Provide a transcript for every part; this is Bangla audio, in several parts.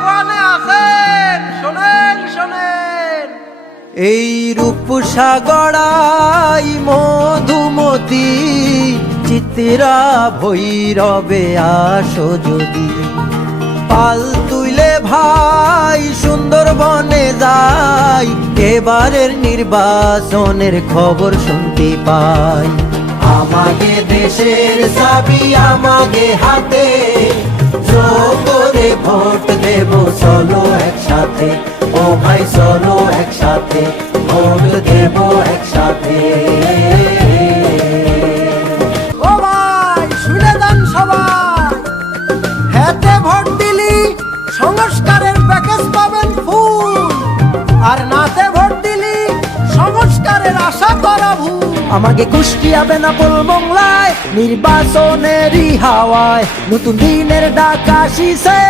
কোয়ানে আছেন শোনেন শোনেন। এই রূপসাগরাই মধুমতি চিত্রা ভৈরবে আসো যদি, পাল তুইলে ভাই সুন্দরবনে যাই, এবারের নির্বাচনের খবর শুনতে পাই। আমাকে দেশের চাবি আমাকে হাতে, জোর করে ভোট দেব চলো একসাথে, ও ভাই চলো একসাথে, ভোট দেব একসাথে। ও ভাই শুনে যান সবাই, হেতে ভোট দিলি সংস্কারের প্যাকেজ পাবেন ফুল, আর নাতে ভোট দিলি সংস্কারের আশা করা ভুল। আমাকে কুষ্টিয়া বেনাপোল মংলায় নির্বাচনেরই হাওয়ায় নতুন দিনের ডাক আসিছে,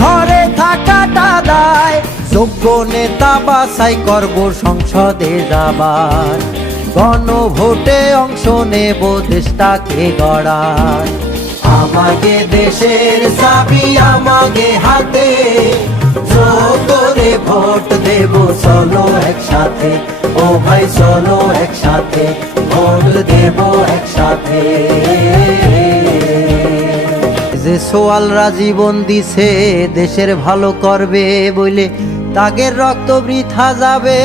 ঘরে থাকাটা দায়। যোগ্য নেতা বাছাই করব সংসদে যাবার, গণভোটে অংশ নেব দেশটাকে গড়ার। আমাকে দেশের চাবি আমাকে হাতে, জোর করে ভোট দেব চলো একসাথে, ও ভাই চলো একসাথে, ভোট দেব একসাথে। যে সোয়ালরা জীবন দিছে দেশের ভালো করবে বলে, তাগের রক্ত বৃথা যাবে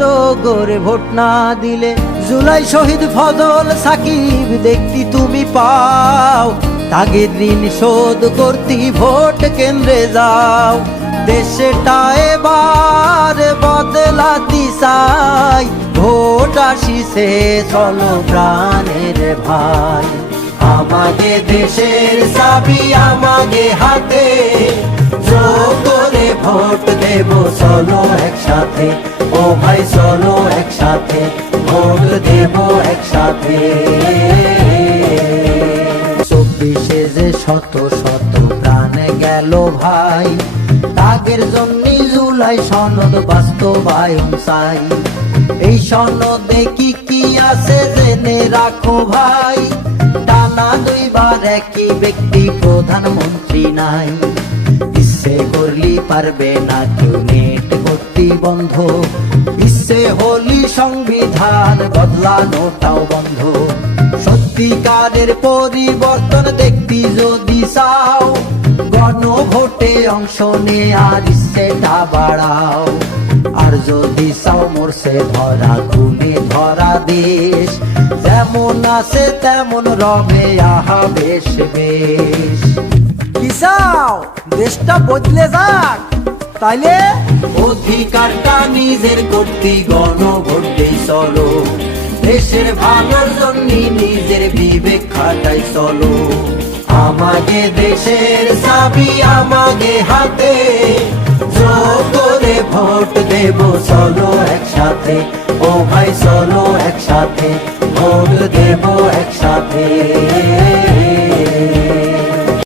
যোগরে ভোট না দিলে। জুলাই শহীদ ফজল সাকিব দেখতি তুমি পাও, তাগের ঋণ শোধ করতি ভোট কেন্দ্রে যাও। দেশটা এবার বদলাতি চাই, ভোট আসিছে চলো প্রাণের ভাই। আমাকে দেশের চাবি আমাকে হাতে, জোর করে ভোট দেব চলো একসাথে, ও ভাই চলো একসাথে, ভোট দেব একসাথে। 24-এ যে শত শত প্রাণ গেল ভাই, তাগের জন্য জুলাই সনদ বাস্তবায়ন চাই। এই সনদে কি কি আছে জেনে রাখো ভাই, টানা 2 বার একই ব্যক্তি প্রধানমন্ত্রী নাই। ইচ্ছে করলি পারবে না কেউ নেট ভর্তি বন্ধ, ইচ্ছে হলি সংবিধান বদলানোটাও বন্ধ। সত্যিকারের পরিবর্তন দেখতি যদি চাও, গণভোটে অংশ নিয়ে আর ইচ্ছেটা বাড়াও। আর যদি চাও মোরসে ধরা খুলে ধরা দেশ, যেমন আছে তেমন রবে আহা বেশ বেশ। কি চাও দেশটা বদলে যাক তাইলে? অধিকারটা নিজের করতে গণভোটে চলো, দেশের ভালোর জন্য নিজের বিবেক খাটাই চলো। আমাকে দেশের চাবি আমাকে হাতে, জোর করে ভোট দেব চলো একসাথে, ও ভাই চলো একসাথে, ভোট দেব একসাথে।